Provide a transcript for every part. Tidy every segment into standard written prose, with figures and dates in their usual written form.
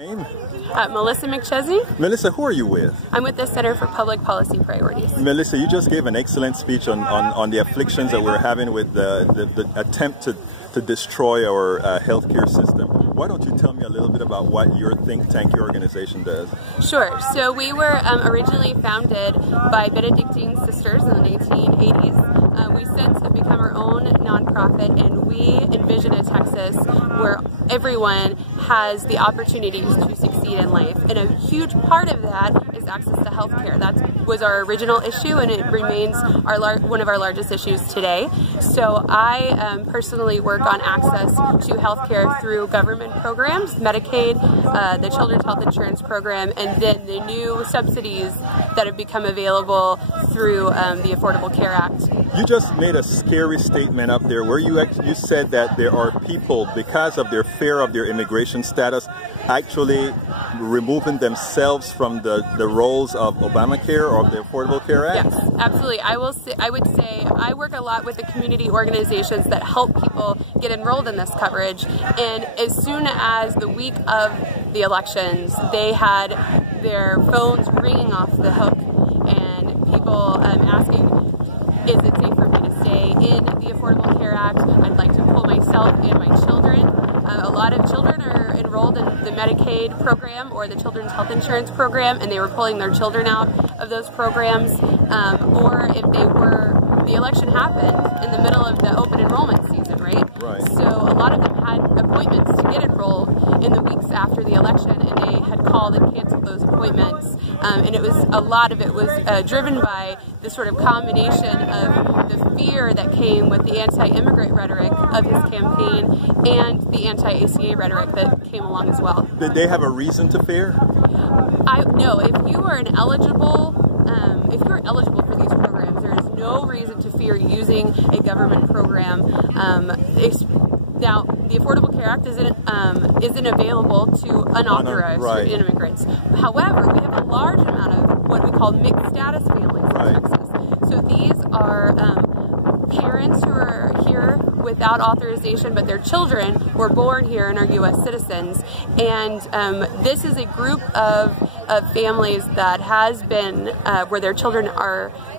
Melissa McChesney. Melissa, who are you with? I'm with the Center for Public Policy Priorities. Melissa, you just gave an excellent speech on the afflictions that we're having with the attempt to destroy our healthcare system. Why don't you tell me a little bit about what your think tank, your organization does? Sure. So we were originally founded by Benedictine sisters in the 1980s. We since have become our own nonprofit, and we envision a Texas where everyone has the opportunities to succeed in life. And a huge part of that is access to health care. That was our original issue, and it remains one of our largest issues today. So I personally work on access to health care through government programs, Medicaid, the Children's Health Insurance Program, and then the new subsidies that have become available through the Affordable Care Act. You just made a scary statement up there where you said that there are people, because of their fear of their immigration status, actually removing themselves from the roles of Obamacare or the Affordable Care Act? Yes, absolutely. I would say I work a lot with the community organizations that help people get enrolled in this coverage, and as soon as the week of the elections, they had their phones ringing off the hook and people asking, is it safe for me to stay in the Affordable Care Act? I'd like to pull myself and my children. A lot of children are enrolled in the Medicaid program or the Children's Health Insurance Program, and they were pulling their children out of those programs. Or if they were, the election happened in the middle of the open enrollment season, right? Right. So a lot of them had appointments to get enrolled in the weeks after the election, and they had called and canceled those appointments. And it was, a lot of it was driven by this sort of combination of the fear that came with the anti-immigrant rhetoric of his campaign and the anti-ACA rhetoric that came along as well. Did they have a reason to fear? No, if you are eligible for these programs, there is no reason to fear using a government program. Now, the Affordable Care Act isn't available to unauthorized immigrants. However, we have a large amount of what we call mixed status families in Texas. So these are parents who are here without authorization, but their children were born here and are U.S. citizens. And this is a group of families that has been where their children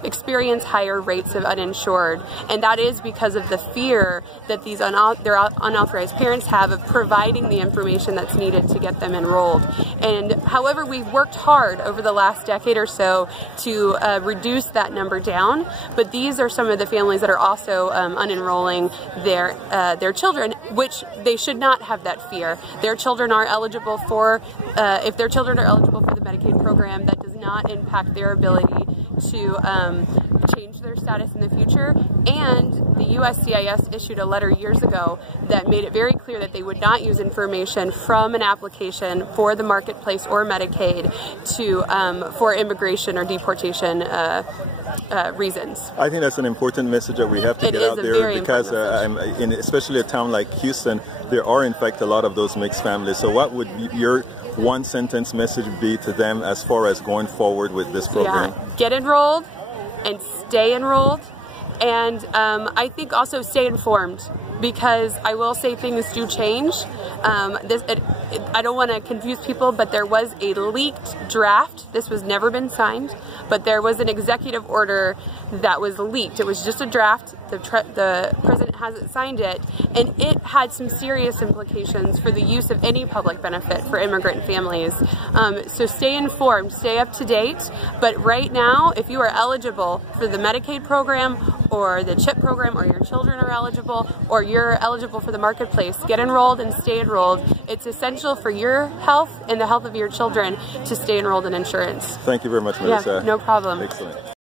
experience higher rates of uninsured, and that is because of the fear that these their unauthorized parents have of providing the information that's needed to get them enrolled. And however, we've worked hard over the last decade or so to reduce that number down, but these are some of the families that are also unenrolling their children, which they should not have that fear. Their children are eligible for, if their children are eligible for the Medicaid program, that does not impact their ability to change their status in the future. And the USCIS issued a letter years ago that made it very clear that they would not use information from an application for the marketplace or Medicaid for immigration or deportation reasons. I think that's an important message that we have to get out there, because in especially a town like Houston, there are in fact a lot of those mixed families. So what would your one sentence message be to them as far as going forward with this program? Yeah. Get enrolled and stay enrolled, and I think also stay informed, because I will say things do change. I don't want to confuse people, but there was a leaked draft. This was never been signed, but there was an executive order that was leaked. It was just a draft. The president hasn't signed it, and it had some serious implications for the use of any public benefit for immigrant families. So stay informed, stay up to date, but right now, if you are eligible for the Medicaid program or the CHIP program, or your children are eligible, or you're eligible for the marketplace, get enrolled and stay enrolled. It's essential for your health and the health of your children to stay enrolled in insurance. Thank you very much, Melissa. Yeah, no problem. Excellent.